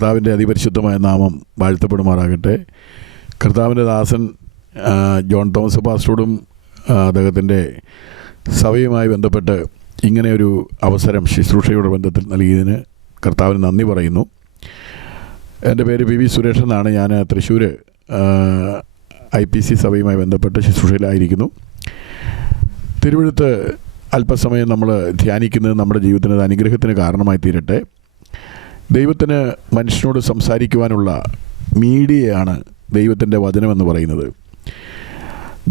കർത്താവിൻ്റെ അതിപരിശുദ്ധമായ നാമം വാഴ്ത്തപ്പെടുമാറാകട്ടെ. കർത്താവിൻ്റെ ദാസൻ ജോൺ തോമസ് പാസ്റ്ററോടും അദ്ദേഹത്തിൻ്റെ സഭയുമായി ബന്ധപ്പെട്ട് ഇങ്ങനെയൊരു അവസരം ശുശ്രൂഷയുടെ ബന്ധത്തിൽ നൽകിയതിന് കർത്താവിന് നന്ദി പറയുന്നു. എൻ്റെ പേര് പി വി സുരേഷ് എന്നാണ്. ഞാൻ തൃശ്ശൂർ IPC സഭയുമായി ബന്ധപ്പെട്ട് ശുശ്രൂഷയിലായിരിക്കുന്നു. തിരുവഴുത്ത് അല്പസമയം നമ്മൾ ധ്യാനിക്കുന്നത് നമ്മുടെ ജീവിതത്തിന് അനുഗ്രഹത്തിന് കാരണമായി തീരട്ടെ. ദൈവത്തിന് മനുഷ്യനോട് സംസാരിക്കുവാനുള്ള മീഡിയയാണ് ദൈവത്തിൻ്റെ വചനമെന്ന് പറയുന്നത്.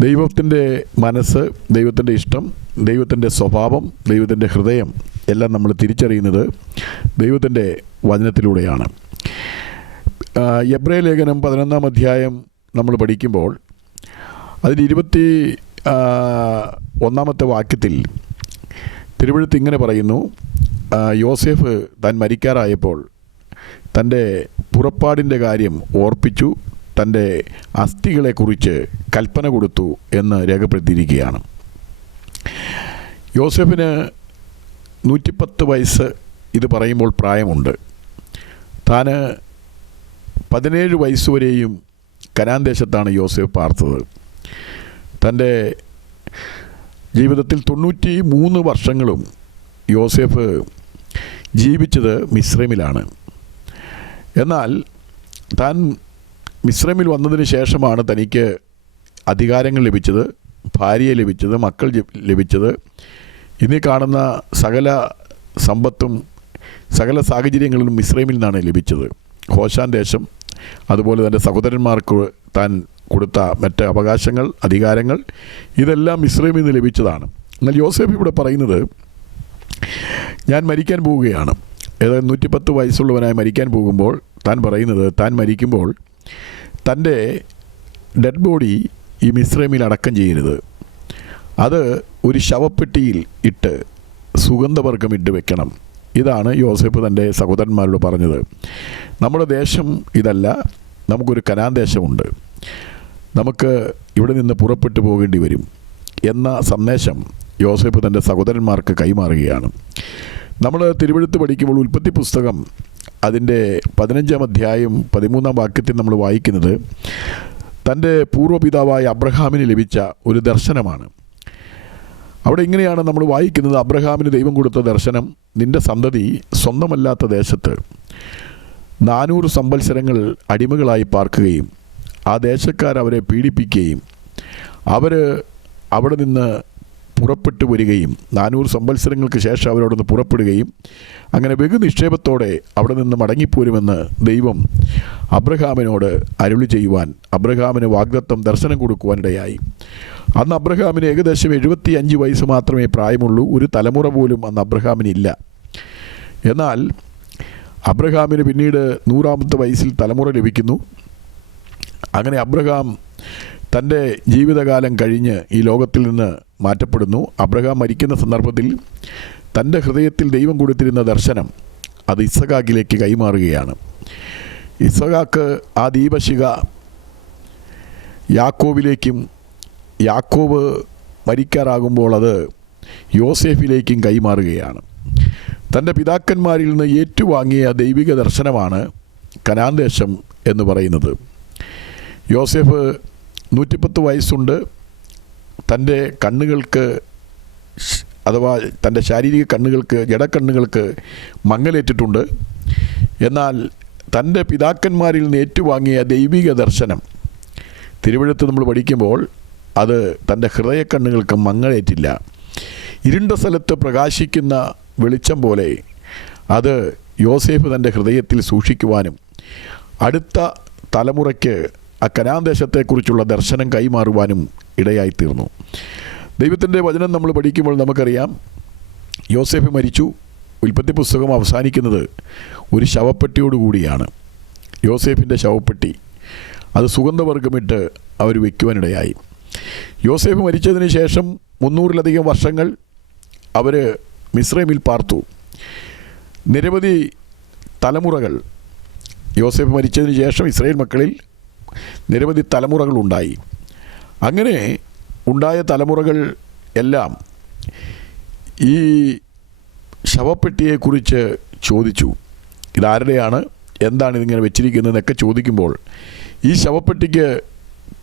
ദൈവത്തിൻ്റെ മനസ്സ്, ദൈവത്തിൻ്റെ ഇഷ്ടം, ദൈവത്തിൻ്റെ സ്വഭാവം, ദൈവത്തിൻ്റെ ഹൃദയം എല്ലാം നമ്മൾ തിരിച്ചറിയുന്നത് ദൈവത്തിൻ്റെ വചനത്തിലൂടെയാണ്. എബ്രായ ലേഖനം 11-ാം അധ്യായം നമ്മൾ പഠിക്കുമ്പോൾ അതിൽ 21-ാമത്തെ വാക്യത്തിൽ തിരുവഴുത്ത് ഇങ്ങനെ പറയുന്നു: യോസേഫ് താൻ മരിക്കാറായപ്പോൾ തൻ്റെ പുറപ്പാടിൻ്റെ കാര്യം ഓർപ്പിച്ചു, തൻ്റെ അസ്ഥികളെക്കുറിച്ച് കൽപ്പന കൊടുത്തു എന്ന് രേഖപ്പെടുത്തിയിരിക്കുകയാണ്. യോസേഫിന് 110 വയസ്സ് ഇത് പറയുമ്പോൾ പ്രായമുണ്ട്. താൻ 17 വയസ്സുവരെയും കനാൻ ദേശത്താണ് യോസേഫ് പാർത്തത്. തൻ്റെ ജീവിതത്തിൽ 93 വർഷങ്ങളും യോസേഫ് ജീവിച്ചത് മിസ്രൈമിലാണ്. എന്നാൽ താൻ മിസ്രൈമിൽ വന്നതിന് ശേഷമാണ് തനിക്ക് അധികാരങ്ങൾ ലഭിച്ചത്, ഭാര്യയെ ലഭിച്ചത്, മക്കൾ ലഭിച്ചത്. ഇനി കാണുന്ന സകല സമ്പത്തും സകല സാഹചര്യങ്ങളിലും മിസ്രൈമിൽ നിന്നാണ് ലഭിച്ചത്. ഹോശാൻ ദേശം, അതുപോലെ തൻ്റെ സഹോദരന്മാർക്ക് താൻ കൊടുത്ത മറ്റ് അവകാശങ്ങൾ, അധികാരങ്ങൾ, ഇതെല്ലാം മിസ്രൈമിൽ നിന്ന് ലഭിച്ചതാണ്. എന്നാൽ യോസേഫ് ഇവിടെ പറയുന്നത്, ഞാൻ മരിക്കാൻ പോവുകയാണ്. ഏതായാലും 110 വയസ്സുള്ളവനായി മരിക്കാൻ പോകുമ്പോൾ താൻ പറയുന്നത്, താൻ മരിക്കുമ്പോൾ തൻ്റെ ഡെഡ് ബോഡി ഈ മിസ്രൈമിൽ അടക്കം ചെയ്യരുത്, അത് ഒരു ശവപ്പെട്ടിയിൽ ഇട്ട് സുഗന്ധവർഗ്ഗം ഇട്ട് വെക്കണം. ഇതാണ് യോസേഫ് തൻ്റെ സഹോദരന്മാരോട് പറഞ്ഞത്. നമ്മുടെ ദേശം ഇതല്ല, നമുക്കൊരു കനാൻ ദേശമുണ്ട്, നമുക്ക് ഇവിടെ നിന്ന് പുറപ്പെട്ടു പോകേണ്ടി വരും എന്ന സന്ദേശം യോസേഫ് തൻ്റെ സഹോദരന്മാർക്ക് കൈമാറുകയാണ്. നമ്മൾ തിരുവഴുത്ത് പഠിക്കുമ്പോൾ ഉൽപ്പത്തി പുസ്തകം അതിൻ്റെ 15-ാം അധ്യായം 13-ാം വാക്യത്തിൽ നമ്മൾ വായിക്കുന്നത് തൻ്റെ പൂർവ്വപിതാവായ അബ്രഹാമിന് ലഭിച്ച ഒരു ദർശനമാണ്. അവിടെ ഇങ്ങനെയാണ് നമ്മൾ വായിക്കുന്നത്: അബ്രഹാമിന് ദൈവം കൊടുത്ത ദർശനം, നിൻ്റെ സന്തതി സ്വന്തമല്ലാത്ത ദേശത്ത് 400 സംവത്സരങ്ങൾ അടിമകളായി പാർക്കുകയും ആ ദേശക്കാരവരെ പീഡിപ്പിക്കുകയും അവർ അവിടെ നിന്ന് പുറപ്പെട്ടു വരികയും 400 സംവത്സരങ്ങൾക്ക് ശേഷം അവരോട് നിന്ന് പുറപ്പെടുകയും അങ്ങനെ ബഹു നിക്ഷേപത്തോടെ അവിടെ നിന്ന് മടങ്ങിപ്പോരുമെന്ന് ദൈവം അബ്രഹാമിനോട് അരുളി ചെയ്യുവാൻ, അബ്രഹാമിന് വാഗ്ദത്തം ദർശനം കൊടുക്കുവാനിടയായി. അന്ന് അബ്രഹാമിന് ഏകദേശം 75 വയസ്സ് മാത്രമേ പ്രായമുള്ളൂ. ഒരു തലമുറ പോലും അന്ന് അബ്രഹാമിനില്ല. എന്നാൽ അബ്രഹാമിന് പിന്നീട് 100-ാമത്തെ വയസ്സിൽ തലമുറ ലഭിക്കുന്നു. അങ്ങനെ അബ്രഹാം തൻ്റെ ജീവിതകാലം കഴിഞ്ഞ് ഈ ലോകത്തിൽ നിന്ന് മാറ്റപ്പെടുന്നു. അബ്രഹാം മരിക്കുന്ന സന്ദർഭത്തിൽ തൻ്റെ ഹൃദയത്തിൽ ദൈവം കൊടുത്തിരുന്ന ദർശനം അത് ഇസ്ഹാക്കിലേക്ക് കൈമാറുകയാണ്. ഇസ്ഹാക്ക് ആ ദീപശിഖ യാക്കോബിലേക്കും, യാക്കോബ് മരിക്കാറാകുമ്പോൾ അത് യോസേഫിലേക്കും കൈമാറുകയാണ്. തൻ്റെ പിതാക്കന്മാരിൽ നിന്ന് ഏറ്റുവാങ്ങിയ ദൈവിക ദർശനമാണ് കനാൻ ദേശം എന്ന് പറയുന്നത്. യോസേഫ് 110 വയസ്സുണ്ട്. തൻ്റെ കണ്ണുകൾക്ക്, അഥവാ തൻ്റെ ശാരീരിക കണ്ണുകൾക്ക്, ജഡക്കണ്ണുകൾക്ക് മങ്ങലേറ്റിട്ടുണ്ട്. എന്നാൽ തൻ്റെ പിതാക്കന്മാരിൽ നിന്ന് ഏറ്റുവാങ്ങിയ ദൈവിക ദർശനം തിരുവഴുത്ത് നമ്മൾ പഠിക്കുമ്പോൾ അത് തൻ്റെ ഹൃദയക്കണ്ണുകൾക്ക് മങ്ങലേറ്റില്ല. ഇരുണ്ട സ്ഥലത്ത് പ്രകാശിക്കുന്ന വെളിച്ചം പോലെ അത് യോസേഫ് തൻ്റെ ഹൃദയത്തിൽ സൂക്ഷിക്കുവാനും അടുത്ത തലമുറയ്ക്ക് ആ കനാൻ ദേശത്തെക്കുറിച്ചുള്ള ദർശനം കൈമാറുവാനും ഇടയായിത്തീർന്നു. ദൈവത്തിൻ്റെ വചനം നമ്മൾ പഠിക്കുമ്പോൾ നമുക്കറിയാം, യോസേഫ് മരിച്ചു. ഉൽപ്പത്തി പുസ്തകം അവസാനിക്കുന്നത് ഒരു ശവപ്പെട്ടിയോടുകൂടിയാണ്. യോസേഫിൻ്റെ ശവപ്പെട്ടി അത് സുഗന്ധവർഗ്ഗമിട്ട് അവർ വയ്ക്കുവാനിടയായി. യോസേഫ് മരിച്ചതിന് ശേഷം 300-ലധികം വർഷങ്ങൾ അവർ മിസ്രൈമിൽ പാർത്തു. നിരവധി തലമുറകൾ യോസേഫ് മരിച്ചതിന് ശേഷം ഇസ്രായേൽ മക്കളിൽ നിരവധി തലമുറകളുണ്ടായി. അങ്ങനെ ഉണ്ടായ തലമുറകൾ എല്ലാം ഈ ശവപ്പെട്ടിയെക്കുറിച്ച് ചോദിച്ചു. ഇതാരുടെയാണ്? എന്താണ് ഇതിങ്ങനെ വെച്ചിരിക്കുന്നതെന്നൊക്കെ ചോദിക്കുമ്പോൾ ഈ ശവപ്പെട്ടിക്ക്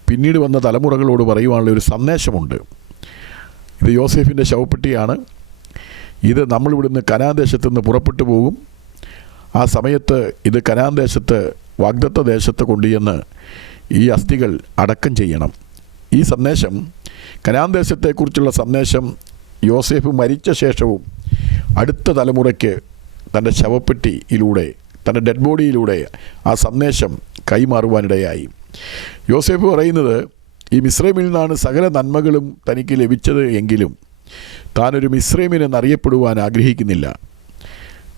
പിന്നീട് വന്ന തലമുറകളോട് പറയുവാനുള്ള ഒരു സന്ദേശമുണ്ട്. ഇത് യോസേഫിൻ്റെ ശവപ്പെട്ടിയാണ്. ഇത് നമ്മളിവിടുന്ന് കനാൻ ദേശത്ത് നിന്ന് പുറപ്പെട്ടു പോകും. ആ സമയത്ത് ഇത് കനാൻ ദേശത്ത്, വാഗ്ദത്ത ദേശത്ത് കൊണ്ടുചെന്ന് ഈ അസ്ഥികൾ അടക്കം ചെയ്യണം. ഈ സന്ദേശം, കനാൻ ദേശത്തെക്കുറിച്ചുള്ള സന്ദേശം, യോസേഫ് മരിച്ച ശേഷവും അടുത്ത തലമുറയ്ക്ക് തൻ്റെ ശവപ്പെട്ടിയിലൂടെ, തൻ്റെ ഡെഡ് ബോഡിയിലൂടെ ആ സന്ദേശം കൈമാറുവാനിടയായി. യോസേഫ് പറയുന്നത്, ഈ മിസ്രൈമിൽ നിന്നാണ് സകല നന്മകളും തനിക്ക് ലഭിച്ചത് എങ്കിലും താനൊരു മിസ്രൈമിനെന്നറിയപ്പെടുവാൻ ആഗ്രഹിക്കുന്നില്ല.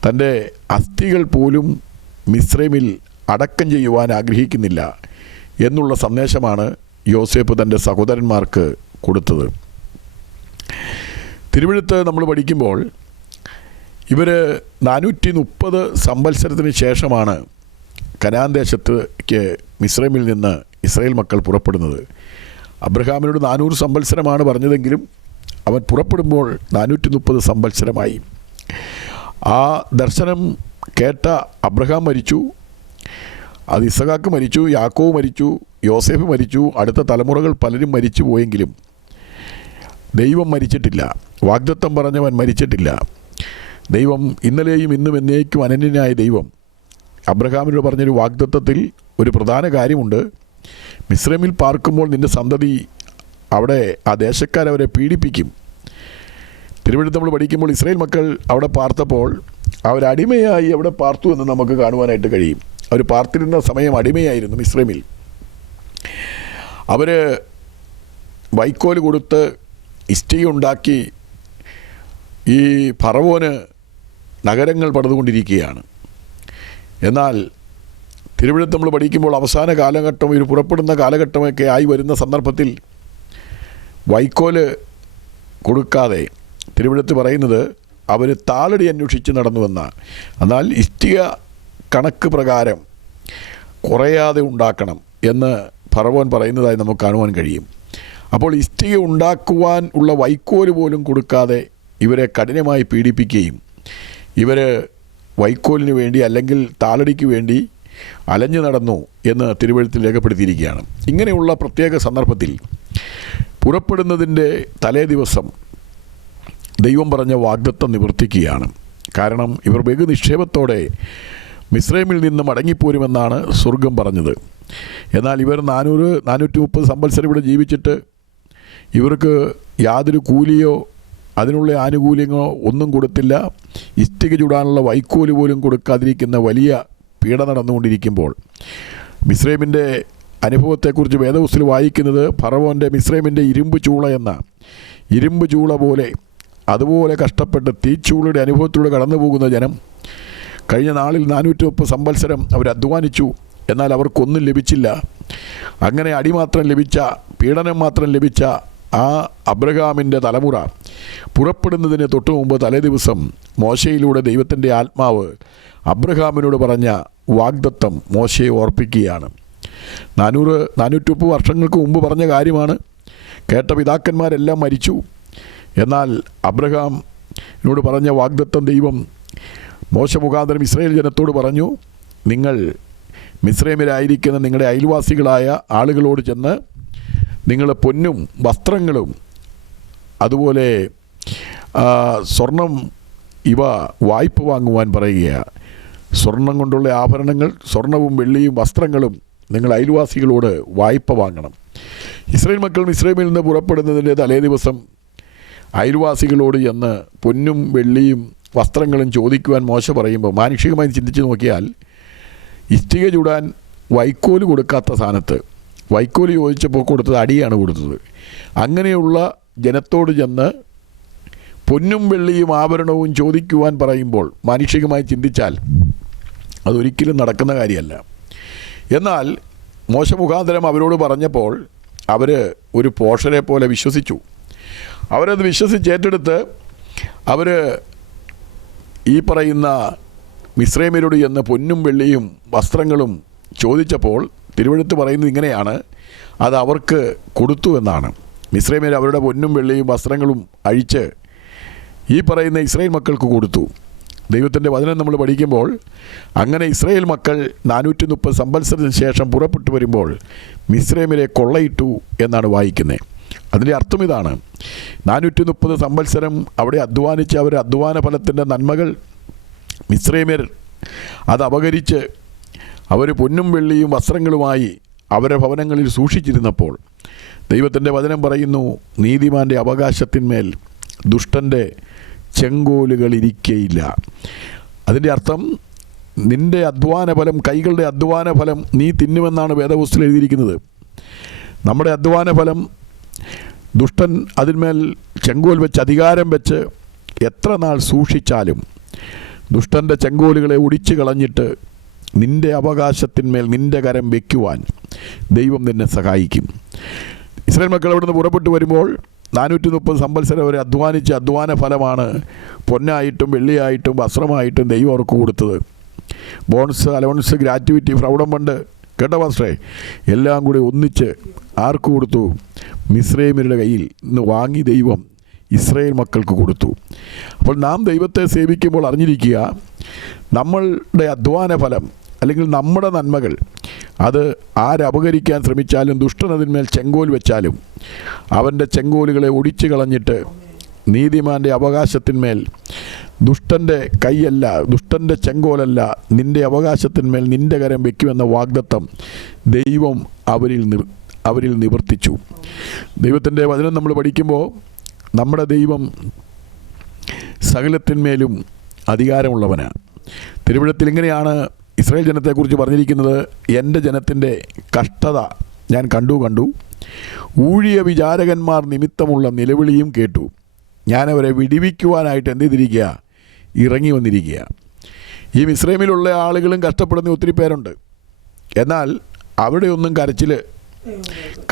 തൻ്റെ അസ്ഥികൾ പോലും മിസ്രൈമിൽ അടക്കം ചെയ്യുവാൻ ആഗ്രഹിക്കുന്നില്ല എന്നുള്ള സന്ദേശമാണ് യോസേഫ് തൻ്റെ സഹോദരന്മാർക്ക് കൊടുത്തത്. തിരുവെഴുത്ത് നമ്മൾ പഠിക്കുമ്പോൾ ഇവർ 430 സംവത്സരത്തിന് ശേഷമാണ് കനാൻ ദേശത്തേക്ക് മിസ്രൈമിൽ നിന്ന് ഇസ്രായേൽ മക്കൾ പുറപ്പെടുന്നത്. അബ്രഹാമിനോട് 400 സംവത്സരമാണ് പറഞ്ഞതെങ്കിലും അവൻ പുറപ്പെടുമ്പോൾ 430 സംവത്സരമായി. ആ ദർശനം കേട്ട അബ്രഹാം മരിച്ചു, അത് ഇസഹാക്ക് മരിച്ചു, യാക്കോബ് മരിച്ചു, യോസേഫ് മരിച്ചു, അടുത്ത തലമുറകൾ പലരും മരിച്ചു പോയെങ്കിലും ദൈവം മരിച്ചിട്ടില്ല. വാഗ്ദത്തം പറഞ്ഞവൻ മരിച്ചിട്ടില്ല. ദൈവം ഇന്നലെയും ഇന്നും എന്നേക്കും അനന്യനായ ദൈവം അബ്രഹാമിനോട് പറഞ്ഞൊരു വാഗ്ദത്തത്തിൽ ഒരു പ്രധാന കാര്യമുണ്ട്. മിസ്രൈമിൽ പാർക്കുമ്പോൾ നിൻ്റെ സന്തതി അവിടെ ആ ദേശക്കാരവരെ പീഡിപ്പിക്കും. തിരുവഴുത്ത് നമ്മൾ പഠിക്കുമ്പോൾ ഇസ്രായേൽ മക്കൾ അവിടെ പാർത്തപ്പോൾ അവരടിമയായി അവിടെ പാർത്തു എന്ന് നമുക്ക് കാണുവാനായിട്ട് കഴിയും. അവർ പാർത്തിരുന്ന സമയം അടിമയായിരുന്നു മിസ്രൈമിൽ. അവർ വൈക്കോല് കൊടുത്ത് ഇഷ്ടിക ഉണ്ടാക്കി ഈ ഫറവോന് നഗരങ്ങൾ പണിതുകൊണ്ടിരിക്കുകയാണ്. എന്നാൽ തിരുവഴുത്ത് നമ്മൾ പഠിക്കുമ്പോൾ അവസാന കാലഘട്ടം, ഇവർ പുറപ്പെടുന്ന കാലഘട്ടമൊക്കെ ആയി വരുന്ന സന്ദർഭത്തിൽ വൈക്കോല് കൊടുക്കാതെ തിരുവഴുത്ത് പറയുന്നത് അവർ താളടി അന്വേഷിച്ച് നടന്നുവെന്ന. എന്നാൽ ഇഷ്ടിക കണക്ക് പ്രകാരം കുറയാതെ ഉണ്ടാക്കണം എന്ന് ഫറവോൻ പറയുന്നതായി നമുക്ക് കാണുവാൻ കഴിയും. അപ്പോൾ ഇഷ്ടിക ഉണ്ടാക്കുവാൻ ഉള്ള വൈക്കോല് പോലും കൊടുക്കാതെ ഇവരെ കഠിനമായി പീഡിപ്പിക്കുകയും ഇവർ വൈക്കോലിന് വേണ്ടി അല്ലെങ്കിൽ താളടിക്ക് വേണ്ടി അലഞ്ഞു നടന്നു എന്ന് തിരുവഴുത്തിൽ രേഖപ്പെടുത്തിയിരിക്കുകയാണ്. ഇങ്ങനെയുള്ള പ്രത്യേക സന്ദർഭത്തിൽ പുറപ്പെടുന്നതിൻ്റെ തലേ ദിവസം ദൈവം പറഞ്ഞ വാഗ്ദത്തം നിവർത്തിക്കുകയാണ്. കാരണം ഇവർ ബഹു നിക്ഷേപത്തോടെ മിസ്രൈമിൽ നിന്ന് മടങ്ങിപ്പോരുമെന്നാണ് സ്വർഗം പറഞ്ഞത്. എന്നാൽ ഇവർ 430 സംവത്സരം ഇവിടെ ജീവിച്ചിട്ട് ഇവർക്ക് യാതൊരു കൂലിയോ അതിനുള്ള ആനുകൂല്യങ്ങളോ ഒന്നും കൊടുത്തില്ല. ഇഷ്ടിക ചുടാനുള്ള വൈക്കോല് പോലും കൊടുക്കാതിരിക്കുന്ന വലിയ പീഡ നടന്നുകൊണ്ടിരിക്കുമ്പോൾ മിസ്രൈമിൻ്റെ അനുഭവത്തെക്കുറിച്ച് വേദപുസ്തകത്തിൽ വായിക്കുന്നത് ഫറവോൻ്റെ മിസ്രൈമിൻ്റെ ഇരുമ്പ് ചൂള എന്ന ഇരുമ്പ് ചൂള പോലെ അതുപോലെ കഷ്ടപ്പെട്ട് തീച്ചൂളയുടെ അനുഭവത്തിലൂടെ കടന്നു പോകുന്ന ജനം കഴിഞ്ഞ നാളിൽ 430 സംവത്സരം അവർ അധ്വാനിച്ചു. എന്നാൽ അവർക്കൊന്നും ലഭിച്ചില്ല. അങ്ങനെ അടി മാത്രം ലഭിച്ച, പീഡനം മാത്രം ലഭിച്ച ആ അബ്രഹാമിൻ്റെ തലമുറ പുറപ്പെടുന്നതിന് തൊട്ടു മുമ്പ് തലേ ദിവസം മോശയിലൂടെ ദൈവത്തിൻ്റെ ആത്മാവ് അബ്രഹാമിനോട് പറഞ്ഞ വാഗ്ദത്തം മോശയെ ഓർപ്പിക്കുകയാണ്. 430 വർഷങ്ങൾക്ക് മുമ്പ് പറഞ്ഞ കാര്യമാണ്. കേട്ട പിതാക്കന്മാരെല്ലാം മരിച്ചു. എന്നാൽ അബ്രഹാമിനോട് പറഞ്ഞ വാഗ്ദത്തം ദൈവം മോശ മുഖാന്തരം ഇസ്രായേൽ ജനത്തോട് പറഞ്ഞു, നിങ്ങൾ മിസ്രൈമിലായിരിക്കുന്ന നിങ്ങളുടെ അയൽവാസികളായ ആളുകളോട് ചെന്ന് നിങ്ങൾ പൊന്നും വസ്ത്രങ്ങളും അതുപോലെ സ്വർണം ഇവ വായ്പ വാങ്ങുവാൻ പറയുകയാണ്. സ്വർണം കൊണ്ടുള്ള ആഭരണങ്ങൾ, സ്വർണവും വെള്ളിയും വസ്ത്രങ്ങളും നിങ്ങൾ അയൽവാസികളോട് വായ്പ വാങ്ങണം. ഇസ്രായേൽ മക്കൾ മിസ്രൈമിൽ നിന്ന് പുറപ്പെടുന്നതിൻ്റെ തലേ ദിവസം അയൽവാസികളോട് ചെന്ന് പൊന്നും വെള്ളിയും വസ്ത്രങ്ങളും ചോദിക്കുവാൻ മോശ പറയുമ്പോൾ മാനുഷികമായി ചിന്തിച്ച് നോക്കിയാൽ ഇഷ്ടിക ചൂടാൻ വൈക്കോല് കൊടുക്കാത്ത സ്ഥാനത്ത് വൈക്കോല് ചോദിച്ചപ്പോൾ കൊടുത്തത് അടിയാണ് കൊടുത്തത്. അങ്ങനെയുള്ള ജനത്തോട് ചെന്ന് പൊന്നും വെള്ളിയും ആഭരണവും ചോദിക്കുവാൻ പറയുമ്പോൾ മാനുഷികമായി ചിന്തിച്ചാൽ അതൊരിക്കലും നടക്കുന്ന കാര്യമല്ല. എന്നാൽ മോശ മുഖാന്തരം അവരോട് പറഞ്ഞപ്പോൾ അവർ ഒരു പോഷരെ പോലെ വിശ്വസിച്ചു. അവരത് വിശ്വസിച്ചേറ്റെടുത്ത് അവർ ഈ പറയുന്ന മിസ്രൈമ്യരോട് ചെന്ന് പൊന്നും വെള്ളിയും വസ്ത്രങ്ങളും ചോദിച്ചപ്പോൾ തിരുവെഴുത്ത് പറയുന്നത് ഇങ്ങനെയാണ്, അത് അവർക്ക് കൊടുത്തു എന്നാണ്. മിസ്രൈമ്യർ അവരുടെ പൊന്നും വെള്ളിയും വസ്ത്രങ്ങളും അഴിച്ച് ഈ പറയുന്ന ഇസ്രായേൽ മക്കൾക്ക് കൊടുത്തു. ദൈവത്തിൻ്റെ വചനം നമ്മൾ പഠിക്കുമ്പോൾ അങ്ങനെ ഇസ്രായേൽ മക്കൾ 430 സംവത്സരത്തിന് ശേഷം പുറപ്പെട്ടു വരുമ്പോൾ മിസ്രൈമിലെ കൊള്ളയിട്ടു എന്നാണ് വായിക്കുന്നത്. അതിൻ്റെ അർത്ഥം ഇതാണ്: 430 സംവത്സരം അവിടെ അധ്വാനിച്ച് അവരുടെ അധ്വാന ഫലത്തിൻ്റെ നന്മകൾ മിസ്രൈമ്യർ അത് അപഹരിച്ച് അവർ പൊന്നും വെള്ളിയും വസ്ത്രങ്ങളുമായി അവരുടെ ഭവനങ്ങളിൽ സൂക്ഷിച്ചിരുന്നപ്പോൾ ദൈവത്തിൻ്റെ വചനം പറയുന്നു, നീതിമാൻ്റെ അവകാശത്തിന്മേൽ ദുഷ്ടൻ്റെ ചെങ്കോലുകൾ ഇരിക്കയില്ല. അതിൻ്റെ അർത്ഥം നിൻ്റെ അധ്വാനഫലം, കൈകളുടെ അധ്വാനഫലം നീ തിന്നുമെന്നാണ് വേദപുസ്തകത്തിൽ എഴുതിയിരിക്കുന്നത്. നമ്മുടെ അധ്വാനഫലം ദുഷ്ടൻ അതിന്മേൽ ചെങ്കോൽ വെച്ച്, അധികാരം വെച്ച് എത്ര നാൾ സൂക്ഷിച്ചാലും ദുഷ്ടൻ്റെ ചെങ്കോലുകളെ ഒടിച്ചു കളഞ്ഞിട്ട് നിൻ്റെ അവകാശത്തിന്മേൽ നിൻ്റെ കരം വയ്ക്കുവാൻ ദൈവം നിന്നെ സഹായിക്കും. ഇസ്രായേൽ മക്കൾ അവിടുന്ന് പുറപ്പെട്ടു വരുമ്പോൾ 430 സംവത്സരം വരെ അധ്വാനിച്ച് അധ്വാന ഫലമാണ് പൊന്നായിട്ടും വെള്ളിയായിട്ടും വസ്ത്രമായിട്ടും ദൈവം അവർക്ക് കൊടുത്തത്. ബോൺസ്, അലവൻസ്, ഗ്രാറ്റുവിറ്റി, പ്രൗഢം ഫണ്ട്, കേട്ടോ പാസ്റ്ററേ, എല്ലാം കൂടി ഒന്നിച്ച് ആർക്ക് കൊടുത്തു? മിസ്രൈമ്യരുടെ കയ്യിൽ നിന്ന് വാങ്ങി ദൈവം ഇസ്രായേൽ മക്കൾക്ക് കൊടുത്തു. അപ്പോൾ നാം ദൈവത്തെ സേവിക്കുമ്പോൾ അറിഞ്ഞിരിക്കുക, നമ്മളുടെ അധ്വാന ഫലം അല്ലെങ്കിൽ നമ്മുടെ നന്മകൾ അത് ആരപകരിക്കാൻ ശ്രമിച്ചാലും ദുഷ്ടനതിന്മേൽ ചെങ്കോൽ വെച്ചാലും അവൻ്റെ ചെങ്കോലുകളെ ഒടിച്ചു കളഞ്ഞിട്ട് നീതിമാൻ്റെ അവകാശത്തിന്മേൽ ദുഷ്ടൻ്റെ കൈയല്ല, ദുഷ്ടൻ്റെ ചെങ്കോലല്ല, നിൻ്റെ അവകാശത്തിന്മേൽ നിൻ്റെ കരം വയ്ക്കുമെന്ന വാഗ്ദത്തം ദൈവം അവരിൽ നിവർത്തിച്ചു. ദൈവത്തിൻ്റെ വചനം നമ്മൾ പഠിക്കുമ്പോൾ നമ്മുടെ ദൈവം സകലത്തിന്മേലും അധികാരമുള്ളവനാണ്. തിരുവഴുത്തിൽ ഇങ്ങനെയാണ് ഇസ്രായേൽ ജനത്തെക്കുറിച്ച് പറഞ്ഞിരിക്കുന്നത്: എൻ്റെ ജനത്തിൻ്റെ കഷ്ടത ഞാൻ കണ്ടു, ഊഴിയ വിചാരകന്മാർ നിമിത്തമുള്ള നിലവിളിയും കേട്ടു. ഞാനവരെ വിടിവിക്കുവാനായിട്ട് എന്ത് ചെയ്തിരിക്കുക? ഇറങ്ങി വന്നിരിക്കുക. ഈ മിസ്രൈമിലുള്ള ആളുകളും കഷ്ടപ്പെടുന്ന ഒത്തിരി പേരുണ്ട്. എന്നാൽ അവിടെയൊന്നും കരച്ചിൽ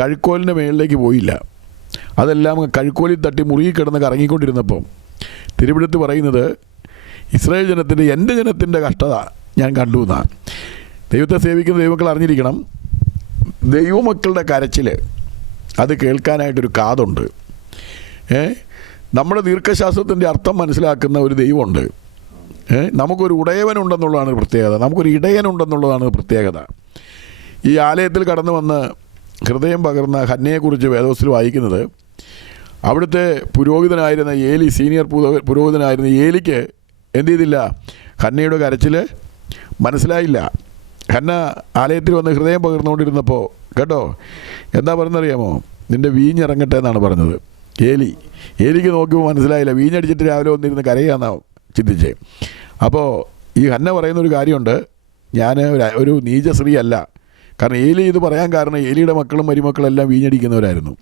കഴുക്കോലിൻ്റെ മേളിലേക്ക് പോയില്ല. അതെല്ലാം കഴുക്കോലിൽ തട്ടി മുറുകി കിടന്ന് കറങ്ങിക്കൊണ്ടിരുന്നപ്പോൾ തിരുവഴുത്ത് പറയുന്നത് ഇസ്രായേൽ ജനത്തിൻ്റെ, എൻ്റെ ജനത്തിൻ്റെ കഷ്ടത ഞാൻ കണ്ടു എന്നാണ്. ദൈവത്തെ സേവിക്കുന്ന ദൈവമക്കൾ അറിഞ്ഞിരിക്കണം, ദൈവമക്കളുടെ കരച്ചിൽ അത് കേൾക്കാനായിട്ടൊരു കാതുണ്ട്. നമ്മുടെ ദീർഘശാസ്ത്രത്തിൻ്റെ അർത്ഥം മനസ്സിലാക്കുന്ന ഒരു ദൈവമുണ്ട്. നമുക്കൊരു ഉടയവനുണ്ടെന്നുള്ളതാണ് പ്രത്യേകത, നമുക്കൊരു ഇടയനുണ്ടെന്നുള്ളതാണ് പ്രത്യേകത. ഈ ആലയത്തിൽ കടന്നു വന്ന് ഹൃദയം പകർന്ന ഹന്നയെക്കുറിച്ച് വേദപുസ്തകത്തിൽ വായിക്കുന്നത്, അവിടുത്തെ പുരോഹിതനായിരുന്ന ഏലി, സീനിയർ പുരോഹിതനായിരുന്ന ഏലിക്ക് എന്ത് ചെയ്തില്ല? ഹന്നയുടെ കരച്ചിൽ മനസ്സിലായില്ല. ഹന്ന ആലയത്തിൽ വന്ന് ഹൃദയം പകർന്നുകൊണ്ടിരുന്നപ്പോൾ കേട്ടോ എന്താ പറഞ്ഞറിയാമോ? നിൻ്റെ വീഞ്ഞിറങ്ങട്ടെ എന്നാണ് പറഞ്ഞത്. ഏലിക്ക് നോക്കുമ്പോൾ മനസ്സിലായില്ല. വീഞ്ഞടിച്ചിട്ട് രാവിലെ വന്നിരുന്ന് കരയാന്നാവും ചിന്തിച്ചേ. അപ്പോൾ ഈ ഹന്ന പറയുന്നൊരു കാര്യമുണ്ട്, ഞാൻ ഒരു നീച സ്ത്രീ അല്ല. കാരണം ഏലി ഇത് പറയാൻ കാരണം ഏലിയുടെ മക്കളും മരുമക്കളെല്ലാം വീഞ്ഞടിക്കുന്നവരായിരുന്നു,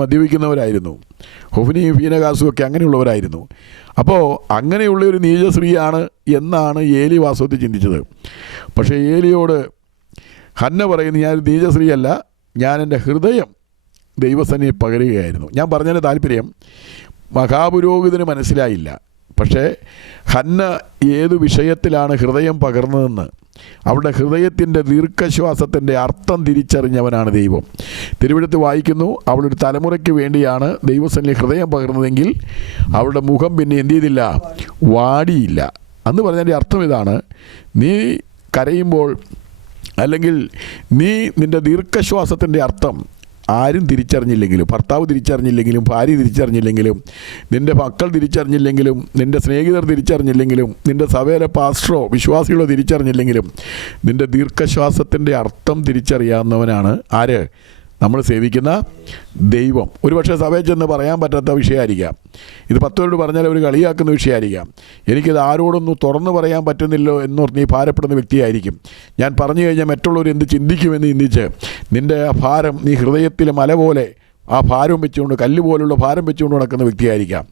മദ്യപിക്കുന്നവരായിരുന്നു, ഹൊഫ്നിയും ഫീനകാസും ഒക്കെ അങ്ങനെയുള്ളവരായിരുന്നു. അപ്പോൾ അങ്ങനെയുള്ള ഒരു നീച സ്ത്രീയാണ് എന്നാണ് ഏലി വാസ്തവത്തിൽ ചിന്തിച്ചത്. പക്ഷേ ഏലിയോട് ഹന്ന പറയുന്നു, ഞാനൊരു നീച സ്ത്രീയല്ല, ഞാൻ എൻ്റെ ഹൃദയം ദൈവസന്നിധിയിൽ പകരുകയായിരുന്നു. ഞാൻ പറഞ്ഞതിന് താല്പര്യം, മഹാപുരോഹിതന് മനസ്സിലായില്ല. പക്ഷേ ഹന്ന ഏതു വിഷയത്തിലാണ് ഹൃദയം പകർന്നതെന്ന്, അവളുടെ ഹൃദയത്തിൻ്റെ ദീർഘശ്വാസത്തിൻ്റെ അർത്ഥം തിരിച്ചറിഞ്ഞവനാണ് ദൈവം. തിരുവഴുത്ത് വായിക്കുന്നു, അവളൊരു തലമുറയ്ക്ക് വേണ്ടിയാണ് ദൈവസന്നിധിയിൽ ഹൃദയം പകർന്നതെങ്കിൽ അവളുടെ മുഖം പിന്നെ എന്ത് ചെയ്തില്ല? വാടിയില്ല. അന്ന് പറഞ്ഞതിൻ്റെ അർത്ഥം ഇതാണ്: നീ കരയുമ്പോൾ അല്ലെങ്കിൽ നിൻ്റെ ദീർഘശ്വാസത്തിൻ്റെ അർത്ഥം ആരും തിരിച്ചറിഞ്ഞില്ലെങ്കിലും, ഭർത്താവ് തിരിച്ചറിഞ്ഞില്ലെങ്കിലും, ഭാര്യ തിരിച്ചറിഞ്ഞില്ലെങ്കിലും, നിൻ്റെ മക്കൾ തിരിച്ചറിഞ്ഞില്ലെങ്കിലും, നിൻ്റെ സ്നേഹിതർ തിരിച്ചറിഞ്ഞില്ലെങ്കിലും, നിൻ്റെ സഭയിലെ പാസ്റ്ററോ വിശ്വാസികളോ തിരിച്ചറിഞ്ഞില്ലെങ്കിലും, നിൻ്റെ ദീർഘശ്വാസത്തിൻ്റെ അർത്ഥം തിരിച്ചറിയാവുന്നവനാണ് ആര്? നമ്മൾ സേവിക്കുന്ന ദൈവം. ഒരുപക്ഷെ സഭയിൽ ചെന്ന് പറയാൻ പറ്റാത്ത വിഷയമായിരിക്കാം, ഇത് 10 പേരോട് പറഞ്ഞാൽ ഒരു കളിയാക്കുന്ന വിഷയമായിരിക്കാം, എനിക്കിത് ആരോടൊന്നും തുറന്നു പറയാൻ പറ്റുന്നില്ലോ എന്നോർത്ത് നീ ഭാരപ്പെടുന്ന വ്യക്തിയായിരിക്കും. ഞാൻ പറഞ്ഞു കഴിഞ്ഞാൽ മറ്റുള്ളവർ എന്ത് ചിന്തിക്കുമെന്ന് ചിന്തിച്ച് നിൻ്റെ ആ ഭാരം നീ ഹൃദയത്തിലെ മല പോലെ ആ ഭാരം വെച്ചുകൊണ്ട്, കല്ല് പോലുള്ള ഭാരം വെച്ചുകൊണ്ട് നടക്കുന്ന വ്യക്തിയായിരിക്കാം.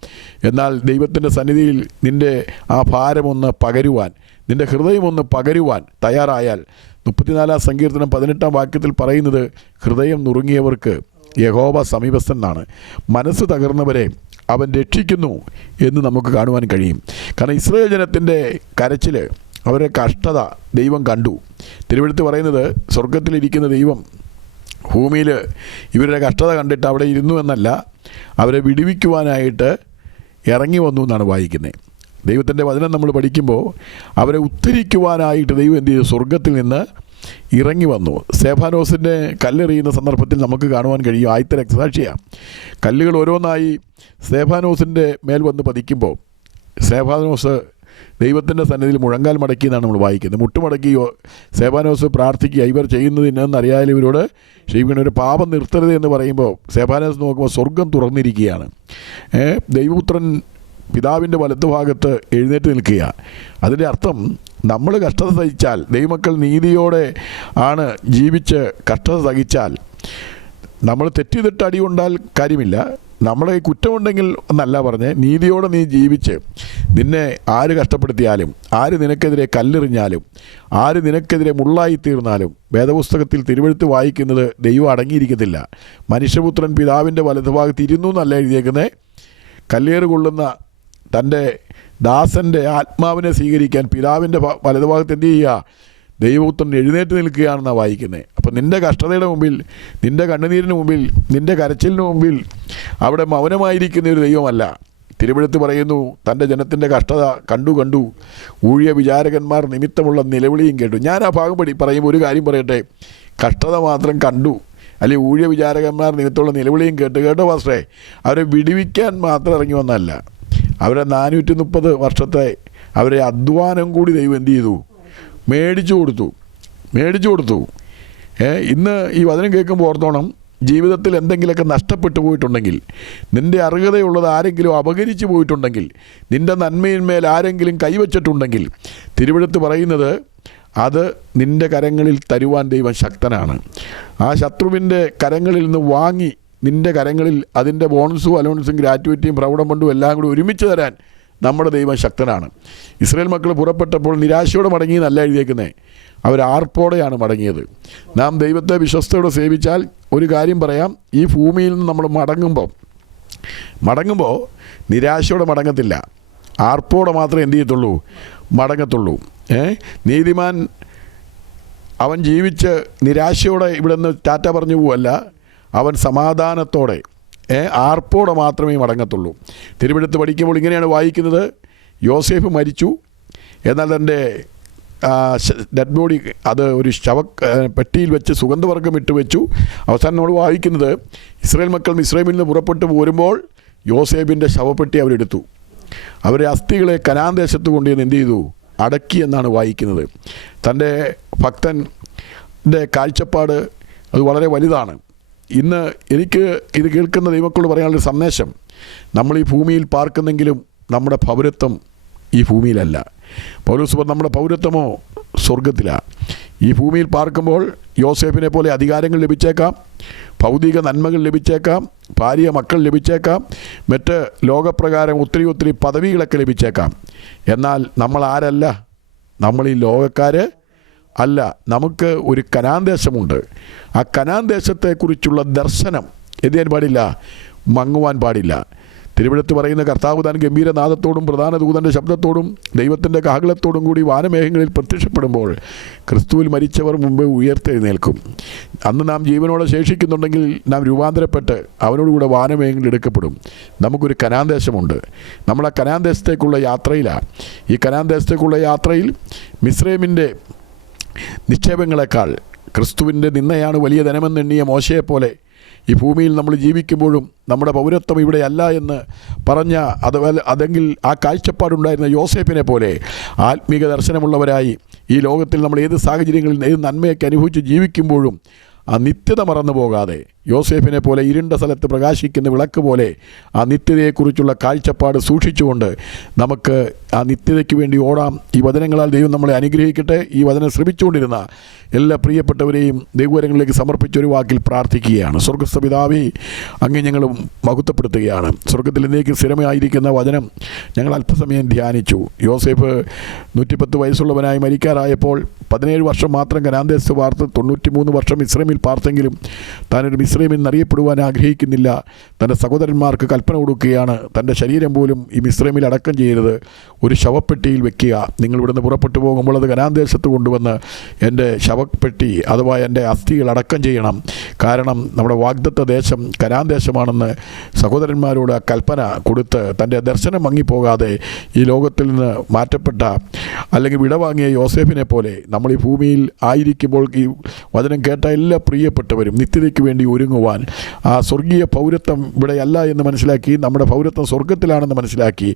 എന്നാൽ ദൈവത്തിൻ്റെ സന്നിധിയിൽ നിൻ്റെ ആ ഭാരമൊന്ന് പകരുവാൻ, നിൻ്റെ ഹൃദയമൊന്ന് പകരുവാൻ തയ്യാറായാൽ 34 സങ്കീർത്തനം 18 വാക്യത്തിൽ പറയുന്നത്, ഹൃദയം നുറുങ്ങിയവർക്ക് യഹോവ സമീപസ്ഥൻ എന്നാണ്, മനസ്സ് തകർന്നവരെ അവൻ രക്ഷിക്കുന്നു എന്ന് നമുക്ക് കാണുവാൻ കഴിയും. കാരണം ഇസ്രായേൽ ജനത്തിൻ്റെ കരച്ചിൽ, അവരുടെ കഷ്ടത ദൈവം കണ്ടു. തിരുവഴുത്ത് പറയുന്നത്, സ്വർഗത്തിലിരിക്കുന്ന ദൈവം ഭൂമിയിൽ ഇവരുടെ കഷ്ടത കണ്ടിട്ട് അവിടെ ഇരുന്നു എന്നല്ല, അവരെ വിടുവിക്കുവാനായിട്ട് ഇറങ്ങി വന്നു എന്നാണ് വായിക്കുന്നത്. ദൈവത്തിൻ്റെ വചനം നമ്മൾ പഠിക്കുമ്പോൾ അവരെ ഉദ്ധരിക്കുവാനായിട്ട് ദൈവം എന്ത് ചെയ്തു? സ്വർഗത്തിൽ നിന്ന് ഇറങ്ങി വന്നു. സ്തെഫാനോസിൻ്റെ കല്ലെറിയുന്ന സന്ദർഭത്തിൽ നമുക്ക് കാണുവാൻ കഴിയും. ആദ്യത്തെ രക്തസാക്ഷിയാണ്. കല്ലുകൾ ഓരോന്നായി സ്തെഫാനോസിൻ്റെ മേൽ വന്ന് പതിക്കുമ്പോൾ സ്തെഫാനോസ് ദൈവത്തിൻ്റെ സന്നിധിയിൽ മുഴങ്കാൽ മടക്കി എന്നാണ് നമ്മൾ വായിക്കുന്നത്. മുട്ടുമടക്കിയോ സ്തെഫാനോസ് പ്രാർത്ഥിക്കുക, ഇവർ ചെയ്യുന്നത് ഇന്നറിയാതെ ഇവരോട് ക്ഷമിക്കണം, ഒരു പാപം നിർത്തരുത് എന്ന് പറയുമ്പോൾ സ്തെഫാനോസ് നോക്കുമ്പോൾ സ്വർഗം തുറന്നിരിക്കുകയാണ്. ദൈവപുത്രൻ പിതാവിൻ്റെ വലത്തുഭാഗത്ത് എഴുന്നേറ്റ് നിൽക്കുക. അതിൻ്റെ അർത്ഥം നമ്മൾ കഷ്ടത സഹിച്ചാൽ, ദൈവമക്കൾ നീതിയോടെ ആണ് ജീവിച്ച് കഷ്ടത സഹിച്ചാൽ, നമ്മൾ തെറ്റിതിട്ട് അടി കൊണ്ടാൽ കാര്യമില്ല. നമ്മളെ കുറ്റമുണ്ടെങ്കിൽ എന്നല്ല പറഞ്ഞ്, നീതിയോടെ നീ ജീവിച്ച് നിന്നെ ആര് കഷ്ടപ്പെടുത്തിയാലും, ആര് നിനക്കെതിരെ കല്ലെറിഞ്ഞാലും, ആര് നിനക്കെതിരെ മുള്ളായി തീർന്നാലും, വേദപുസ്തകത്തിൽ തിരുവെഴുത്ത് വായിക്കുന്നത് ദൈവം അടങ്ങിയിരിക്കത്തില്ല. മനുഷ്യപുത്രൻ പിതാവിൻ്റെ വലതുഭാഗത്ത് ഇരുന്നു എന്നല്ല എഴുതിയേക്കുന്നത്. കല്ലേറ് കൊള്ളുന്ന തൻ്റെ ദാസൻ്റെ ആത്മാവിനെ സ്വീകരിക്കാൻ പിതാവിൻ്റെ വലതുഭാഗത്ത് എന്ത് ചെയ്യുക? ദൈവപുത്രൻ എഴുന്നേറ്റ് നിൽക്കുകയാണെന്നാണ് വായിക്കുന്നത്. അപ്പം നിൻ്റെ കഷ്ടതയുടെ മുമ്പിൽ, നിൻ്റെ കണ്ണുനീരിന് മുമ്പിൽ, നിൻ്റെ കരച്ചിലിന് മുമ്പിൽ അവിടെ മൗനമായിരിക്കുന്ന ഒരു ദൈവമല്ല. തിരുവെഴുത്ത് പറയുന്നു, തൻ്റെ ജനത്തിൻ്റെ കഷ്ടത കണ്ടു ഊഴിയ വിചാരകന്മാർ നിമിത്തമുള്ള നിലവിളിയും കേട്ടു. ഞാൻ ആ ഭാഗം പറയുമ്പോൾ ഒരു കാര്യം പറയട്ടെ. കഷ്ടത മാത്രം കണ്ടു, അല്ലെങ്കിൽ ഊഴിയ വിചാരകന്മാർ നിമിത്തമുള്ള നിലവിളിയും കേട്ടോ പാസ്റ്ററേ, അവരെ വിടുവിക്കാൻ മാത്രം ഇറങ്ങി വന്നതല്ല. അവരെ 430 വർഷത്തെ അവരെ അധ്വാനം കൂടി ദൈവം എന്ത് ചെയ്തു? മേടിച്ചു കൊടുത്തു. ഇന്ന് ഈ വചനം കേൾക്കുമ്പോൾ ഓർത്തോണം, ജീവിതത്തിൽ എന്തെങ്കിലുമൊക്കെ നഷ്ടപ്പെട്ടു പോയിട്ടുണ്ടെങ്കിൽ, നിൻ്റെ അർഹതയുള്ളത് ആരെങ്കിലും അപഹരിച്ചു പോയിട്ടുണ്ടെങ്കിൽ, നിൻ്റെ നന്മയിന്മേൽ ആരെങ്കിലും കൈവച്ചിട്ടുണ്ടെങ്കിൽ, തിരുവെഴുത്ത് പറയുന്നത് അത് നിൻ്റെ കരങ്ങളിൽ തരുവാൻ ദൈവം ശക്തനാണ്. ആ ശത്രുവിൻ്റെ കരങ്ങളിൽ നിന്ന് വാങ്ങി നിൻ്റെ കരങ്ങളിൽ അതിൻ്റെ ബോണസും അലോൺസും ഗ്രാറ്റുവിറ്റിയും പ്രൗഢം കൊണ്ടും എല്ലാം കൂടി ഒരുമിച്ച് തരാൻ നമ്മുടെ ദൈവം ശക്തനാണ്. ഇസ്രായേൽ മക്കൾ പുറപ്പെട്ടപ്പോൾ നിരാശയോടെ മടങ്ങി എന്നല്ല എഴുതിയേക്കുന്നത്, അവർ ആർപ്പോടെയാണ് മടങ്ങിയത്. നാം ദൈവത്തെ വിശ്വസ്തയോടെ സേവിച്ചാൽ ഒരു കാര്യം പറയാം, ഈ ഭൂമിയിൽ നിന്ന് നമ്മൾ മടങ്ങുമ്പോൾ നിരാശയോടെ മടങ്ങത്തില്ല, ആർപ്പോടെ മാത്രമേ എന്ത് ചെയ്യത്തുള്ളൂ? മടങ്ങത്തുള്ളൂ. നീതിമാൻ അവൻ ജീവിച്ച് നിരാശയോടെ ഇവിടെ നിന്ന് ടാറ്റ പറഞ്ഞു പോവല്ല, അവൻ സമാധാനത്തോടെ ആർപ്പോടെ മാത്രമേ മടങ്ങത്തുള്ളൂ. തിരുവെഴുത്ത് പഠിക്കുമ്പോൾ ഇങ്ങനെയാണ് വായിക്കുന്നത്, യോസേഫ് മരിച്ചു, എന്നാൽ തൻ്റെ ഡെഡ് ബോഡി അത് ഒരു പെട്ടിയിൽ വെച്ച് സുഗന്ധവർഗ്ഗം ഇട്ട് വെച്ചു. അവസാനം നമ്മൾ വായിക്കുന്നത്, ഇസ്രായേൽ മക്കൾ മിസ്രൈമിൽ നിന്ന് പുറപ്പെട്ടു പോരുമ്പോൾ യോസേഫിൻ്റെ ശവപ്പെട്ടി അവരെടുത്തു. അവരെ അസ്ഥികളെ കനാൻ ദേശത്ത് കൊണ്ടുവന്ന് എന്ത് ചെയ്തു? അടക്കി എന്നാണ് വായിക്കുന്നത്. തൻ്റെ ഭക്തൻ്റെ കാഴ്ചപ്പാട് അത് വളരെ വലുതാണ്. ഇന്ന് എനിക്ക് ഇത് കേൾക്കുന്ന ദൈവമക്കളോട് പറയാനുള്ളൊരു സന്ദേശം, നമ്മൾ ഈ ഭൂമിയിൽ പാർക്കുന്നെങ്കിലും നമ്മുടെ പൗരത്വം ഈ ഭൂമിയിലല്ല. പൗലോസ് പറഞ്ഞു, നമ്മുടെ പൗരത്വമോ സ്വർഗത്തിലാണ്. ഈ ഭൂമിയിൽ പാർക്കുമ്പോൾ യോസേഫിനെ പോലെ അധികാരങ്ങൾ ലഭിച്ചേക്കാം, ഭൗതിക നന്മകൾ ലഭിച്ചേക്കാം, ഭാര്യ മക്കൾ ലഭിച്ചേക്കാം, മറ്റ് ലോകപ്രകാരം ഒത്തിരി പദവികളൊക്കെ ലഭിച്ചേക്കാം. എന്നാൽ നമ്മൾ ആരല്ല? നമ്മൾ ഈ ലോകക്കാർ അല്ല. നമുക്ക് ഒരു കനാൻ ദേശമുണ്ട്. ആ കനാൻ ദേശത്തെക്കുറിച്ചുള്ള ദർശനം എന്ത് ചെയ്യാൻ പാടില്ല? മങ്ങുവാൻ പാടില്ല. തിരുവെഴുത്ത് പറയുന്ന, കർത്താവ് താൻ ഗംഭീരനാദത്തോടും പ്രധാന ദൂതൻ്റെ ശബ്ദത്തോടും ദൈവത്തിൻ്റെ കാഹളത്തോടും കൂടി വാനമേഘങ്ങളിൽ പ്രത്യക്ഷപ്പെടുമ്പോൾ ക്രിസ്തുവിൽ മരിച്ചവർ മുമ്പ് ഉയർത്തെഴുന്നേൽക്കും. അന്ന് നാം ജീവനോടെ ശേഷിക്കുന്നുണ്ടെങ്കിൽ നാം രൂപാന്തരപ്പെട്ട് അവനോടുകൂടെ വാനമേഘങ്ങളിൽ എടുക്കപ്പെടും. നമുക്കൊരു കനാൻ ദേശമുണ്ട്. നമ്മൾ ആ കനാൻ ദേശത്തേക്കുള്ള യാത്രയിലാണ്. ഈ കനാൻ ദേശത്തേക്കുള്ള യാത്രയിൽ മിസ്രൈമിൻ്റെ നിക്ഷേപങ്ങളെക്കാൾ ക്രിസ്തുവിൻ്റെ നിന്നയാണ് വലിയ ധനമെന്നെണ്ണിയ മോശയെപ്പോലെ ഈ ഭൂമിയിൽ നമ്മൾ ജീവിക്കുമ്പോഴും നമ്മുടെ പൗരത്വം ഇവിടെയല്ല എന്ന് പറഞ്ഞ അതെങ്കിൽ ആ കാഴ്ചപ്പാടുണ്ടായിരുന്ന യോസേഫിനെ പോലെ ആത്മീക ദർശനമുള്ളവരായി ഈ ലോകത്തിൽ നമ്മൾ ഏത് സാഹചര്യങ്ങളിൽ ഏത് നന്മയൊക്കെ അനുഭവിച്ച് ജീവിക്കുമ്പോഴും ആ നിത്യത മറന്നു പോകാതെ യോസേഫിനെ പോലെ ഇരുണ്ട സ്ഥലത്ത് പ്രകാശിക്കുന്ന വിളക്ക് പോലെ ആ നിത്യതയെക്കുറിച്ചുള്ള കാഴ്ചപ്പാട് സൂക്ഷിച്ചുകൊണ്ട് നമുക്ക് ആ നിത്യതയ്ക്ക് വേണ്ടി ഓടാം. ഈ വചനങ്ങളാൽ ദൈവം നമ്മളെ അനുഗ്രഹിക്കട്ടെ. ഈ വചനം ശ്രമിച്ചുകൊണ്ടിരുന്ന എല്ലാ പ്രിയപ്പെട്ടവരെയും ദൈവകരങ്ങളിലേക്ക് സമർപ്പിച്ചൊരു വാക്കിൽ പ്രാർത്ഥിക്കുകയാണ്. സ്വർഗ്ഗസ്ഥ പിതാവേ, അങ്ങേ ഞങ്ങൾ മഹത്വപ്പെടുത്തുകയാണ്. സ്വർഗ്ഗത്തിൽ എന്നേക്കും സ്ഥിരമായിരിക്കുന്ന വചനം ഞങ്ങൾ അല്പസമയം ധ്യാനിച്ചു. യോസേഫ് 110 വയസ്സുള്ളവനായി മരിക്കാറായപ്പോൾ 17 വർഷം മാത്രം കനാൻ ദേശത്ത് പാർത്ത് 93 വർഷം ഇസ്രായേലിൽ പാർത്തെങ്കിലും താനൊരു മിസ്രൈമിൽ എന്നറിയപ്പെടുവാൻ ആഗ്രഹിക്കുന്നില്ല. തൻ്റെ സഹോദരന്മാർക്ക് കൽപ്പന കൊടുക്കുകയാണ്, തൻ്റെ ശരീരം പോലും ഈ മിസ്രൈമിൽ അടക്കം ചെയ്യരുത്, ഒരു ശവപ്പെട്ടിയിൽ വെക്കുക. നിങ്ങൾ ഇവിടുന്ന് പുറപ്പെട്ടു പോകുമ്പോൾ അത് കനാൻ ദേശത്ത് കൊണ്ടുവന്ന് എൻ്റെ ശവപ്പെട്ടി അഥവാ എൻ്റെ അസ്ഥികൾ അടക്കം ചെയ്യണം. കാരണം നമ്മുടെ വാഗ്ദത്ത ദേശം കനാൻ ദേശമാണെന്ന് സഹോദരന്മാരോട് കൽപ്പന കൊടുത്ത് തൻ്റെ ദർശനം മങ്ങിപ്പോകാതെ ഈ ലോകത്തിൽ നിന്ന് മാറ്റപ്പെട്ട അല്ലെങ്കിൽ വിടവാങ്ങിയ യോസേഫിനെ പോലെ നമ്മൾ ഈ ഭൂമിയിൽ ആയിരിക്കുമ്പോൾ ഈ വചനം കേട്ട എല്ലാ പ്രിയപ്പെട്ടവരും നിത്യതയ്ക്ക് വേണ്ടി ഒരുങ്ങുവാൻ ആ സ്വർഗീയ പൗരത്വം ഇവിടെയല്ല എന്ന് മനസ്സിലാക്കി നമ്മുടെ പൗരത്വം സ്വർഗത്തിലാണെന്ന് മനസ്സിലാക്കി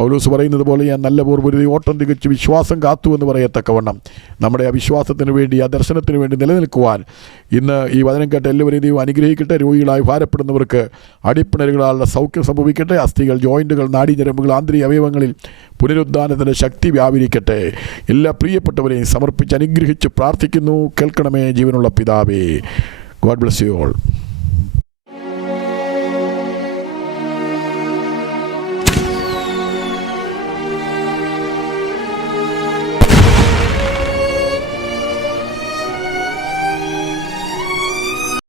പൗലോസ് പറയുന്നത് പോലെ ഞാൻ നല്ല പൂർവ്വരുതി ഓട്ടം തികച്ച് വിശ്വാസം കാത്തു എന്ന് പറയത്തക്കവണ്ണം നമ്മുടെ ആ വിശ്വാസത്തിന് വേണ്ടി ആ ദർശനത്തിന് വേണ്ടി നിലനിൽക്കുവാൻ ഇന്ന് ഈ വചനം കേട്ട എല്ലാവരെയും ദൈവം അനുഗ്രഹിക്കട്ടെ. രോഗികളായി ഭാരപ്പെടുന്നവർക്ക് അടിപ്പിണരുകളാലുള്ള സൗഖ്യം സംഭവിക്കട്ടെ. അസ്ഥികൾ, ജോയിൻറ്റുകൾ, നാഡീഞരമ്പുകൾ, ആന്തരിക അവയവങ്ങളിൽ പുനരുദ്ധാനത്തിൻ്റെ ശക്തി വ്യാപരിക്കട്ടെ. എല്ലാ പ്രിയപ്പെട്ടവരെയും സമർപ്പിച്ച് അനുഗ്രഹിച്ച് പ്രാർത്ഥിക്കുന്നു. കേൾക്കണമേ ജീവനുള്ള പിതാവേ. God bless you all.